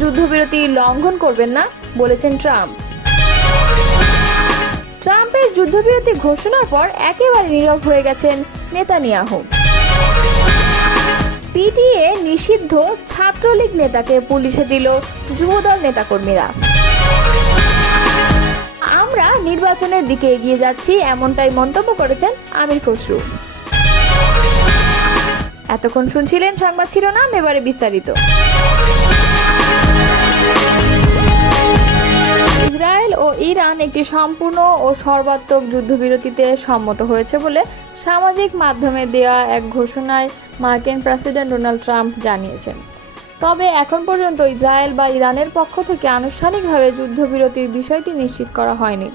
যুদ্ধবিরতি লঙ্ঘন করবেন না, বলেছেন ট্রাম্প। ট্রাম্পের যুদ্ধবিরতি ঘোষণার পর একেবারে নীরব হয়ে গেছেন নেতানিয়াহু। পিটিএ নিষিদ্ধ ছাত্রলীগ নেতাকে পুলিশে দিল যুবদল নেতাকর্মীরা। আমরা নির্বাচনের দিকে এগিয়ে যাচ্ছি, এমনটাই মন্তব্য করেছেন আমির খসরু। এতক্ষণ শুনছিলেন সংবাদ শিরোনাম, এবারে বিস্তারিত। ইসরায়েল ও ইরান একটি সম্পূর্ণ ও সর্বাত্মক যুদ্ধবিরতিতে সম্মত হয়েছে বলে সামাজিক মাধ্যমে দেওয়া এক ঘোষণায় মার্কিন প্রেসিডেন্ট ডোনাল্ড ট্রাম্প জানিয়েছেন। তবে এখন পর্যন্ত ইসরায়েল বা ইরানের পক্ষ থেকে আনুষ্ঠানিকভাবে যুদ্ধবিরতির বিষয়টি নিশ্চিত করা হয়নি।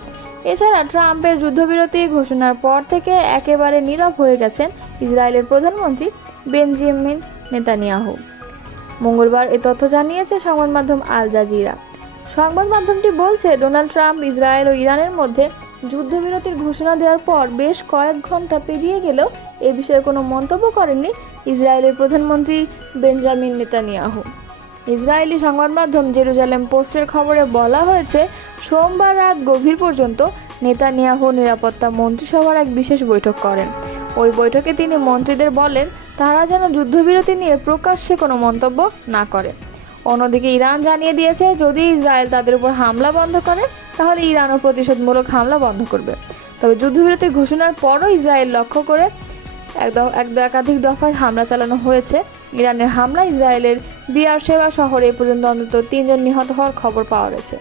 এছাড়া ট্রাম্পের যুদ্ধবিরতি ঘোষণার পর থেকে একেবারে নীরব হয়ে গেছেন ইসরায়েলের প্রধানমন্ত্রী বেঞ্জামিন নেতানিয়াহু। মঙ্গলবার এ তথ্য জানিয়েছে সংবাদ মাধ্যম আল জাজিরা। সংবাদ মাধ্যমটি বলছে, ডোনাল্ড ট্রাম্প ইসরায়েল ও ইরানের মধ্যে যুদ্ধবিরতির ঘোষণা দেওয়ার পর বেশ কয়েক ঘণ্টা পেরিয়ে গেলেও এ বিষয়ে কোনো মন্তব্য করেননি ইসরায়েলের প্রধানমন্ত্রী বেঞ্জামিন নেতানিয়াহু। ইসরায়েলি সংবাদ মাধ্যম জেরুজালেম পোস্টের খবরে বলা হয়েছে, সোমবার রাত গভীর পর্যন্ত নেতানিয়াহু নিরাপত্তা মন্ত্রিসভার এক বিশেষ বৈঠক করেন। ওই বৈঠকে তিনি মন্ত্রীদের বলেন, তারা যেন যুদ্ধবিরতি নিয়ে প্রকাশ্যে কোনো মন্তব্য না করে। অন্যদিকে ইরান জানিয়ে দিয়েছে, যদি ইসরায়েল তাদের উপর হামলা বন্ধ করে, তাহলে ইরানও প্রতিশোধমূলক হামলা বন্ধ করবে। তবে যুদ্ধবিরতির ঘোষণার পরও ইসরায়েল লক্ষ্য করে এক একাধিক দফায় হামলা চালানো হয়েছে। ইরানের হামলা ইসরায়েলের বিয়ার সেবা শহরে পর্যন্ত অন্তত তিনজন নিহত হওয়ার খবর পাওয়া গেছে।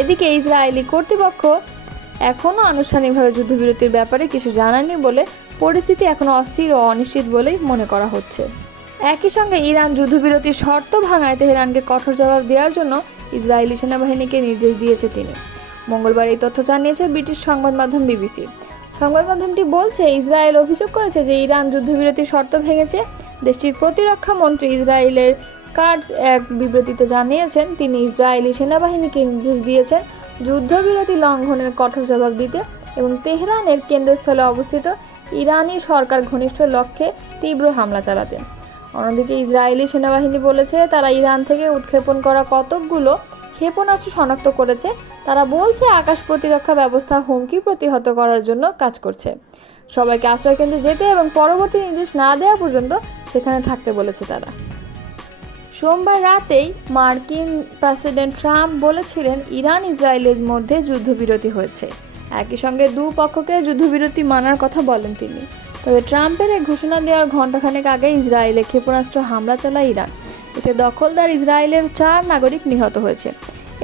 এদিকে ইসরায়েলি কর্তৃপক্ষ এখনও আনুষ্ঠানিকভাবে যুদ্ধবিরতির ব্যাপারে কিছু জানায়নি বলে পরিস্থিতি এখনও অস্থির ও অনিশ্চিত বলেই মনে করা হচ্ছে। একই সঙ্গে ইরান যুদ্ধবিরতির শর্ত ভাঙায় তেহরানকে কঠোর জবাব দেওয়ার জন্য ইসরায়েলি সেনাবাহিনীকে নির্দেশ দিয়েছে তিনি। মঙ্গলবার এই তথ্য জানিয়েছে ব্রিটিশ সংবাদ মাধ্যম বিবিসি। সংবাদ মাধ্যমটি বলছে, ইসরায়েল অভিযোগ করেছে যে ইরান যুদ্ধবিরতির শর্ত ভেঙেছে। দেশটির প্রতিরক্ষা মন্ত্রী ইসরায়েলের কার্ডস এক বিবৃতিতে জানিয়েছেন, তিনি ইসরায়েলি সেনাবাহিনীকে নির্দেশ দিয়েছেন যুদ্ধবিরতি লঙ্ঘনের কঠোর জবাব দিতে এবং তেহরানের কেন্দ্রস্থলে অবস্থিত ইরানি সরকার ঘনিষ্ঠ লক্ষ্যে তীব্র হামলা চালাতে। অন্যদিকে ইসরায়েলি সেনাবাহিনী বলেছে, তারা ইরান থেকে উৎক্ষেপণ করা কতকগুলো ক্ষেপণাস্ত্র শনাক্ত করেছে, তারা বলছে আকাশ প্রতিরক্ষা ব্যবস্থা হুমকি প্রতিহত করার জন্য কাজ করছে। সবাইকে আশ্রয়কেন্দ্রে যেতে এবং পরবর্তী নির্দেশ না দেওয়া পর্যন্ত সেখানে থাকতে বলেছে তারা। সোমবার রাতেই মার্কিন প্রেসিডেন্ট ট্রাম্প বলেছিলেন, ইরান ইসরায়েলের মধ্যে যুদ্ধবিরতি হয়েছে। একই সঙ্গে দু পক্ষকে যুদ্ধবিরতি মানার কথা বলেন তিনি। তবে ট্রাম্পের এই ঘোষণা দেওয়ার ঘণ্টাখানেক আগে ইসরায়েলে ক্ষেপণাস্ত্র হামলা চালায় ইরান। এতে দখলদার ইসরায়েলের চার নাগরিক নিহত হয়েছে।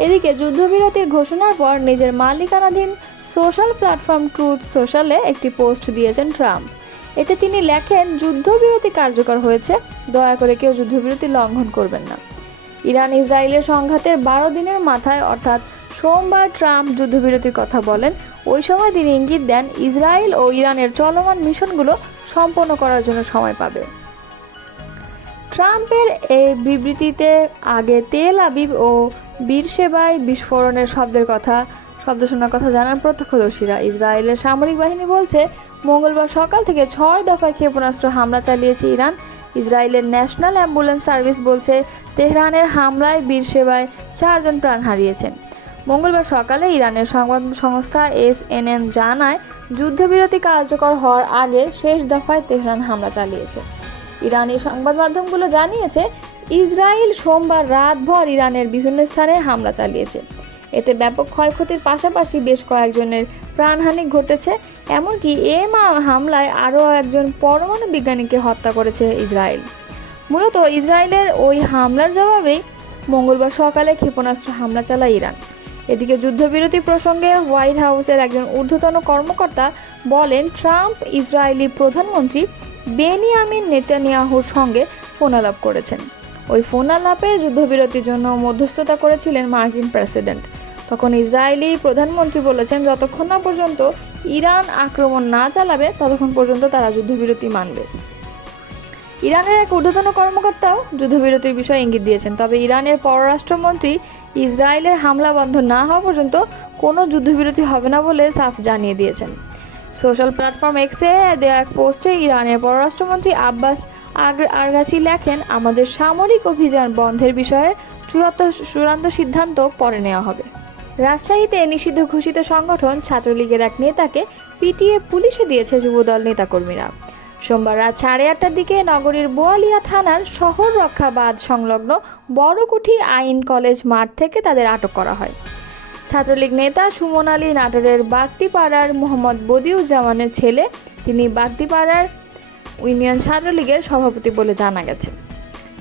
এদিকে যুদ্ধবিরতির ঘোষণার পর নিজের মালিকানাধীন সোশ্যাল প্ল্যাটফর্ম ট্রুথ সোশ্যালে একটি পোস্ট দিয়েছেন ট্রাম্প। এতে তিনি লেখেন, যুদ্ধবিরতি কার্যকর হয়েছে, দয়া করে কেউ যুদ্ধবিরতি লঙ্ঘন করবেন না। ইরান ইসরায়েলের সংঘাতের বারো দিনের মাথায়, অর্থাৎ সোমবার ট্রাম্প যুদ্ধবিরতির কথা বলেন। ওই সময় তিনি ইঙ্গিত দেন, ইসরায়েল ও ইরানের চলমান মিশনগুলো সম্পন্ন করার জন্য সময় পাবে। ট্রাম্পের এই বিবৃতিতে আগে তেল আবিব ও বীরসেবায় বিস্ফোরণের শব্দের কথা, শব্দ শোনার কথা জানান প্রত্যক্ষদর্শীরা। ইসরায়েলের সামরিক বাহিনী বলছে, মঙ্গলবার সকাল থেকে ছয় দফায় ক্ষেপণাস্ত্র হামলা চালিয়েছে ইরান। ইসরায়েলের ন্যাশনাল অ্যাম্বুলেন্স সার্ভিস বলছে, তেহরানের হামলায় বীরসেবায় চারজন প্রাণ হারিয়েছেন। মঙ্গলবার সকালে ইরানের সংবাদ সংস্থা এসএনএন জানায়, যুদ্ধবিরতি কার্যকর হওয়ার আগে শেষ দফায় তেহরান হামলা চালিয়েছে। ইরানি সংবাদ মাধ্যমগুলো জানিয়েছে, ইসরায়েল সোমবার রাতভর ইরানের বিভিন্ন স্থানে হামলা চালিয়েছে। এতে ব্যাপক ক্ষয়ক্ষতির পাশাপাশি বেশ কয়েকজনের প্রাণহানি ঘটেছে, এমনকি এ মা- হামলায় আরও একজন পরমাণু বিজ্ঞানীকে হত্যা করেছে ইসরায়েল। মূলত ইসরায়েলের ওই হামলার জবাবেই মঙ্গলবার সকালে ক্ষেপণাস্ত্র হামলা চালায় ইরান। এদিকে যুদ্ধবিরতি প্রসঙ্গে হোয়াইট হাউসের একজন ঊর্ধ্বতন কর্মকর্তা বলেন, ট্রাম্প ইসরায়েলি প্রধানমন্ত্রী বেনিয়ামিন নেতানিয়াহুর সঙ্গে ফোনালাপ করেছেন। ওই ফোনালাপে যুদ্ধবিরতির জন্য মধ্যস্থতা করেছিলেন মার্কিন প্রেসিডেন্ট। তখন ইসরায়েলি প্রধানমন্ত্রী বলেছেন, যতক্ষণ না পর্যন্ত ইরান আক্রমণ না চালাবে, ততক্ষণ পর্যন্ত তারা যুদ্ধবিরতি মানবে। ইরানের এক ঊর্ধ্বতন কর্মকর্তাও যুদ্ধবিরতির বিষয়ে ইঙ্গিত দিয়েছেন। তবে ইরানের পররাষ্ট্রমন্ত্রী ইসরায়েলের হামলা বন্ধ না হওয়া পর্যন্ত কোনো যুদ্ধবিরতি হবে না বলে সাফ জানিয়ে দিয়েছেন। সোশ্যাল প্ল্যাটফর্ম এক্সে দেওয়া এক পোস্টে ইরানের পররাষ্ট্রমন্ত্রী আব্বাস আরগাচি লেখেন, আমাদের সামরিক অভিযান বন্ধের বিষয়ে চূড়ান্ত চূড়ান্ত সিদ্ধান্ত পরে নেওয়া হবে। রাজশাহীতে নিষিদ্ধ ঘোষিত সংগঠন ছাত্রলীগের এক নেতাকে পিটিয়ে পুলিশে দিয়েছে যুবদল নেতাকর্মীরা। সোমবার রাত সাড়ে আটটার দিকে নগরীর বোয়ালিয়া থানার শহর রক্ষা বাঁধ সংলগ্ন বড়কুঠি আইন কলেজ মাঠ থেকে তাদের আটক করা হয়। ছাত্রলীগ নেতা সুমন আলী নাটোরের বাগতিপাড়ার মোহাম্মদ বদিউজ্জামানের ছেলে, তিনি বাগতিপাড়ার ইউনিয়ন ছাত্রলীগের সভাপতি বলে জানা গেছে।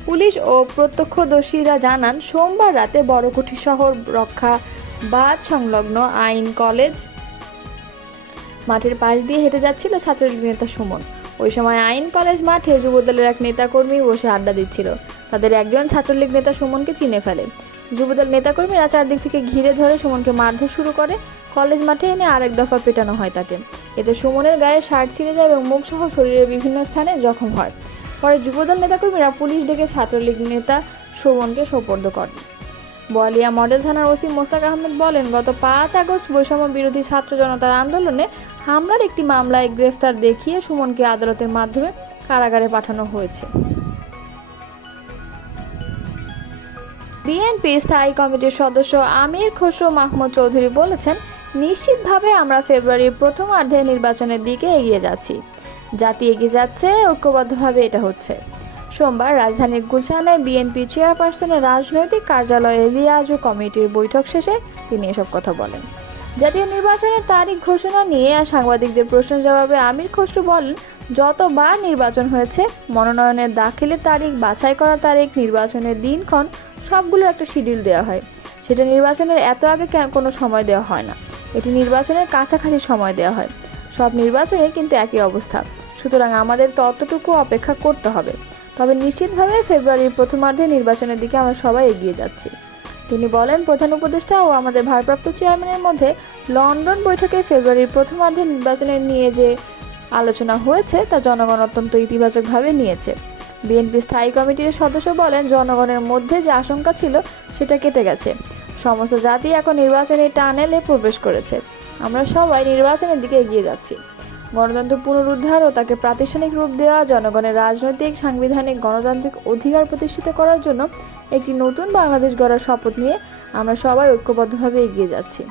পুলিশ ও প্রত্যক্ষদর্শীরা জানান, সোমবার রাতে বড়কুঠি শহর রক্ষা বাঁধ সংলগ্ন আইন কলেজ মাঠের পাশ দিয়ে হেঁটে যাচ্ছিল ছাত্রলীগ নেতা সুমন। ওই সময় আইন কলেজ মাঠে যুবদলের এক নেতাকর্মী বসে আড্ডা দিচ্ছিল। তাদের একজন ছাত্রলীগ নেতা সুমনকে চিনে ফেলে। যুবদল নেতাকর্মীরা চারদিক থেকে ঘিরে ধরে সুমনকে মারধর শুরু করে। কলেজ মাঠে এনে আরেক দফা পেটানো হয় তাকে। এতে সুমনের গায়ে শার্ট ছিঁড়ে যায় এবং মুখ সহ শরীরের বিভিন্ন স্থানে জখম হয়। পরে যুবদল নেতাকর্মীরা পুলিশ ডেকে ছাত্রলীগ নেতা সুমনকে সোপর্দ করেন। বলিয়া মডেল থানার ওসি মোস্তাক আহমেদ বলেন, গত পাঁচ আগস্ট বৈষম্য বিরোধী ছাত্র জনতার আন্দোলনে হামলার একটি মামলায় গ্রেফতার দেখিয়ে সুমনকে আদালতের মাধ্যমে কারাগারে পাঠানো হয়েছে। বিএনপি স্থায়ী কমিটির সদস্য আমির খসরু মাহমুদ চৌধুরী বলেছেন, নিশ্চিতভাবে আমরা ফেব্রুয়ারির প্রথম প্রথমার্ধে নির্বাচনের দিকে এগিয়ে যাচ্ছি। জাতি এগিয়ে যাচ্ছে, ঐক্যবদ্ধভাবে এটা হচ্ছে। সোমবার রাজধানীর গুলশানে বিএনপি চেয়ারপারসনের রাজনৈতিক কার্যালয়ে লিয়াজু কমিটির বৈঠক শেষে তিনি এসব কথা বলেন। জাতীয় নির্বাচনের তারিখ ঘোষণা নিয়ে সাংবাদিকদের প্রশ্নের জবাবে আমির খসরু বলেন, যতবার নির্বাচন হয়েছে, মনোনয়নের দাখিলের তারিখ, বাছাই করার তারিখ, নির্বাচনের দিনক্ষণ সবগুলোর একটা শিডিউল দেওয়া হয়। সেটা নির্বাচনের এত আগে কোনো সময় দেওয়া হয় না। এটি নির্বাচনের কাছাকাছি সময় দেওয়া হয়। সব নির্বাচনে কিন্তু একই অবস্থা। সুতরাং আমাদের ততটুকু অপেক্ষা করতে হবে। তবে নিশ্চিতভাবে ফেব্রুয়ারির প্রথমার্ধে নির্বাচনের দিকে আমরা সবাই এগিয়ে যাচ্ছি। তিনি বলেন, প্রধান উপদেষ্টা ও আমাদের ভারপ্রাপ্ত চেয়ারম্যানের মধ্যে লন্ডন বৈঠকে ফেব্রুয়ারির প্রথমার্ধে নির্বাচনের নিয়ে যে আলোচনা হয়েছে, তা জনগণ অত্যন্ত ইতিবাচকভাবে নিয়েছে। বিএনপি স্থায়ী কমিটির সদস্য বলেন, জনগণের মধ্যে যে আশঙ্কা ছিল, সেটা কেটে গেছে। সমস্ত জাতি এখন নির্বাচনী টানেলে প্রবেশ করেছে। আমরা সবাই নির্বাচনের দিকে এগিয়ে যাচ্ছি। গণতন্ত্র পুনরুদ্ধার ও তাকে প্রাতিষ্ঠানিক রূপ দেওয়া জনগণের রাজনৈতিক, সাংবিধানিক, গণতান্ত্রিক অধিকার প্রতিষ্ঠিত করার জন্য একটি নতুন বাংলাদেশ গড়ার শপথ নিয়ে আমরা সবাই ঐক্যবদ্ধভাবে এগিয়ে যাচ্ছি।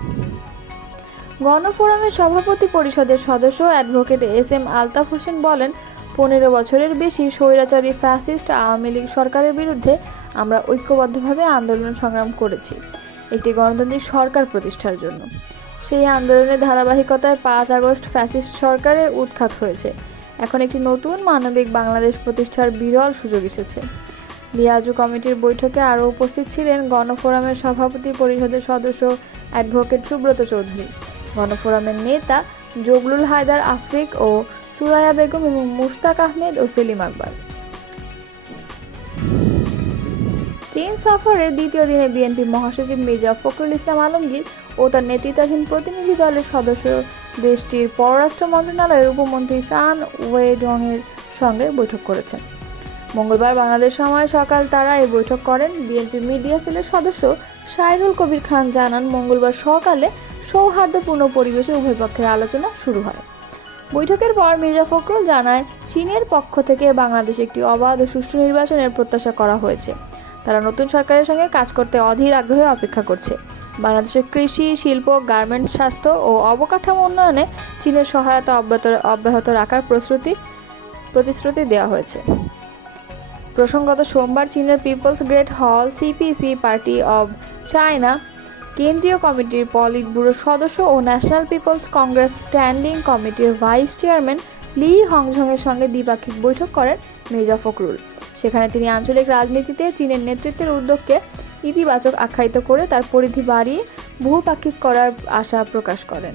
গণফোরামের সভাপতি পরিষদের সদস্য advocate S M Altaf Hossain বলেন, পনেরো বছরের বেশি স্বৈরাচারী, ফ্যাসিস্ট আওয়ামী লীগ সরকারের বিরুদ্ধে আমরা ঐক্যবদ্ধভাবে আন্দোলন সংগ্রাম করেছি, একটি গণতান্ত্রিক সরকার প্রতিষ্ঠার জন্য। সেই আন্দোলনের ধারাবাহিকতায় পাঁচ আগস্ট ফ্যাসিস্ট সরকারের উৎখাত হয়েছে। এখন একটি নতুন মানবিক বাংলাদেশ প্রতিষ্ঠার বিরল সুযোগ এসেছে। লিয়াজু কমিটির বৈঠকে আরও উপস্থিত ছিলেন গণফোরামের সভাপতি পরিষদের সদস্য অ্যাডভোকেট সুব্রত চৌধুরী। গণফোরামের নেতা জগলুল হায়দার আফ্রিক ও সুরায়া বেগম এবং মুশতাক আহমেদ ও সেলিম আকবর। চীন সফরের দ্বিতীয় দিনে বিএনপি মহাসচিব মির্জা ফখরুল ইসলাম আলমগীর ও তার নেতৃত্বাধীন প্রতিনিধি দলের সদস্য দেশটির পররাষ্ট্র মন্ত্রণালয়ের উপমন্ত্রী সান ওয়েডংয়ের সঙ্গে বৈঠক করেছেন। মঙ্গলবার বাংলাদেশ সময় সকাল তারা এই বৈঠক করেন। বিএনপি মিডিয়া সেলের সদস্য সাইরুল কবির খান জানান, মঙ্গলবার সকালে সৌহার্দ্যপূর্ণ পরিবেশে উভয় পক্ষের আলোচনা শুরু হয়। বৈঠকের পর মির্জা ফখরুল জানায়, চীনের পক্ষ থেকে বাংলাদেশে একটি অবাধ ও সুষ্ঠু নির্বাচনের প্রত্যাশা করা হয়েছে। তারা নতুন সরকারের সঙ্গে কাজ করতে অধীর আগ্রহে অপেক্ষা করছে। বাংলাদেশের কৃষি, শিল্প, গার্মেন্ট, স্বাস্থ্য ও অবকাঠামো উন্নয়নে চীনের সহায়তা অব্যাহত অব্যাহত রাখার প্রশ্রুতি প্রতিশ্রুতি দেওয়া হয়েছে। প্রসঙ্গত, সোমবার চীনের people's great hall CPC party of China কেন্দ্রীয় কমিটির পলিট ব্যুরোর সদস্য ও ন্যাশনাল পিপলস কংগ্রেস স্ট্যান্ডিং কমিটির ভাইস চেয়ারম্যান লি হংঝংয়ের সঙ্গে দ্বিপাক্ষিক বৈঠক করেন মির্জা ফখরুল। সেখানে তিনি আঞ্চলিক রাজনীতিতে চীনের নেতৃত্বের উদ্যোগকে ইতিবাচক আখ্যায়িত করে তার পরিধি বাড়িয়ে বহুপাক্ষিক করার আশা প্রকাশ করেন।